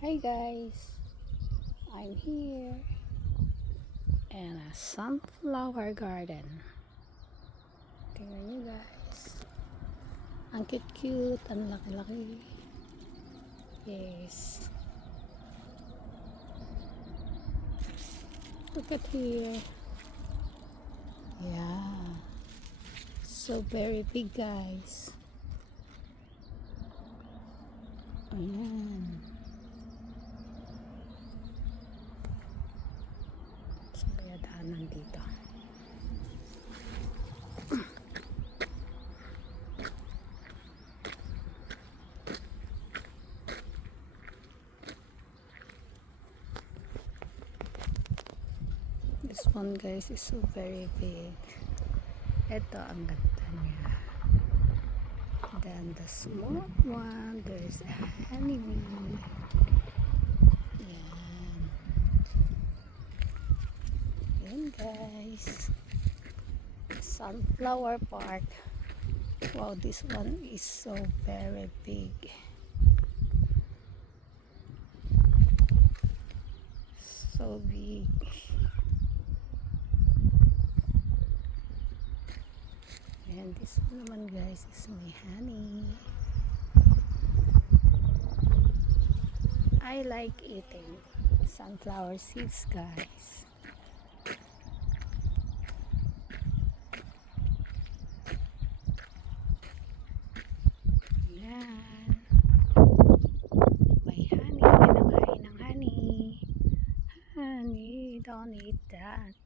Hi guys, I'm here in a sunflower garden. Tingnan nyo guys, ang cute-cute, ang laki-laki. Yes, look at here. Yeah, so very big guys. Ayan. So kaya daanan dito. This one guys is so very big. Ito ang ganda niya. Then the small one, there's a honeybee. Yan. Yan guys. Sunflower park. Wow, this one is so very big. So big. And this one naman guys is my honey. I like eating sunflower seeds guys. Yan. May honey. Kinakain ng honey. Honey, don't eat that.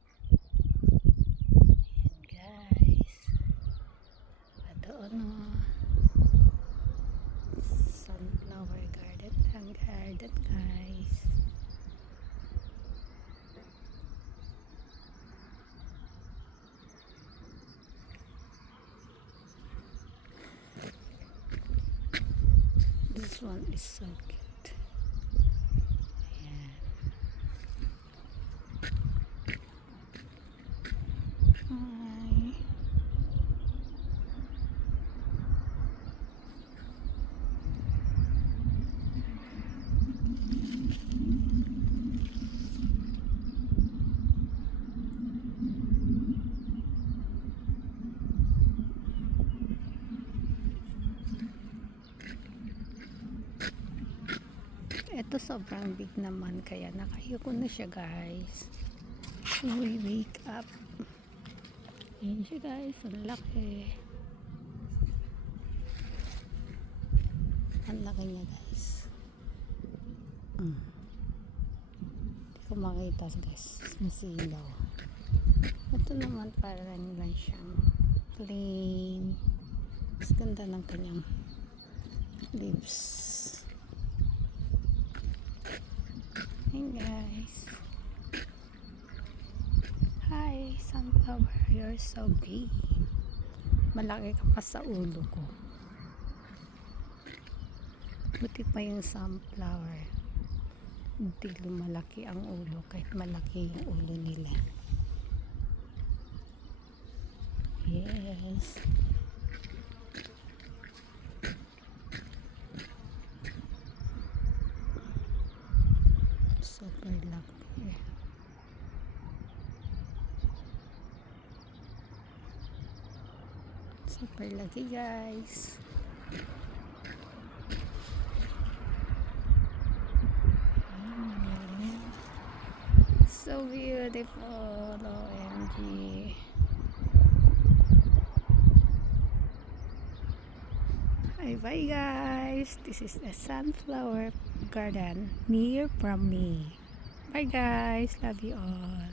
Sunflower garden ang garden guys. This one is so cute. Ayan. Hi. Ito sobrang big naman kaya nakayuko na siya guys. So we wake up. Ayan siya guys, ang laki. Ang laki niya guys. Hindi ko makita guys, masilaw. Ito naman parang lang siyang plain. Mas ganda ng kanyang leaves. Hey guys. Hi sunflower, you're so big. Malaki ka pa sa ulo ko. Buti pa yung sunflower. Hindi lumalaki ang ulo kahit malaki yung ulo nila. Yes. Super laki. Super laki guys. So beautiful. OMG. Bye guys. This is a sunflower garden near from me. Bye guys. Love you all.